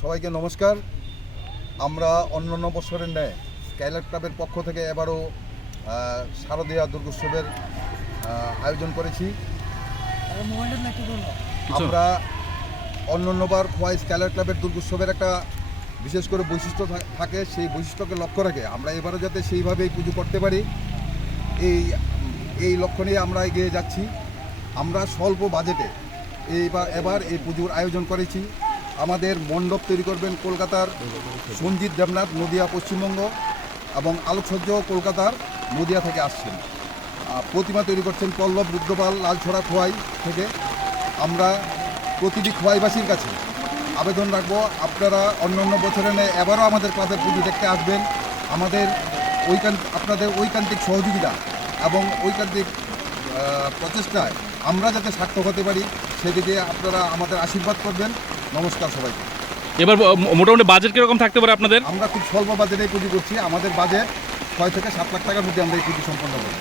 সবাইকে নমস্কার। আমরা অন্যান্য বছরের ন্যায় স্কাইলাইট ক্লাবের পক্ষ থেকে এবারও শারদীয়া দুর্গোৎসবের আয়োজন করেছি। আমরা অন্যান্যবার খোয়াই স্কাইলাইট ক্লাবের দুর্গোৎসবের একটা বিশেষ করে বৈশিষ্ট্য থাকে সেই বৈশিষ্ট্যকে লক্ষ্য রেখে আমরা এবারও যাতে সেইভাবেই পুজো করতে পারি। এই এই লক্ষ্য নিয়ে আমরা এগিয়ে যাচ্ছি। আমরা স্বল্প বাজেটে এইবার এবার এই পুজোর আয়োজন করেছি। আমাদের মণ্ডপ তৈরি করবেন কলকাতার সঞ্জিত দেবনাথ, নদিয়া, পশ্চিমবঙ্গ এবং আলোকসজ্জ কলকাতার নদিয়া থেকে আসছেন। প্রতিমা তৈরি করছেন পল্লব রুদ্রপাল লালছড়া খোয়াই থেকে। আমরা প্রতিটি খোয়াইবাসীর কাছে আবেদন রাখব, আপনারা অন্যান্য বছরে ন্যায় এবারও আমাদের ক্লাবের পুজো দেখতে আসবেন। আমাদের ঐকান আপনাদের ঐকান্তিক সহযোগিতা এবং ঐকান্তিক প্রচেষ্টায় আমরা যাতে সার্থক হতে পারি সেদিকে আপনারা আমাদের আশীর্বাদ করবেন। নমস্কার সবাইকে। এবার মোটামুটি বাজেট কীরকম থাকতে পারে আপনাদের? আমরা খুব স্বল্প বাজেটে পুঁজি করছি। আমাদের বাজেট ছয় থেকে সাত লাখ টাকার মধ্যে আমরা এই পুঁজি সম্পন্ন করি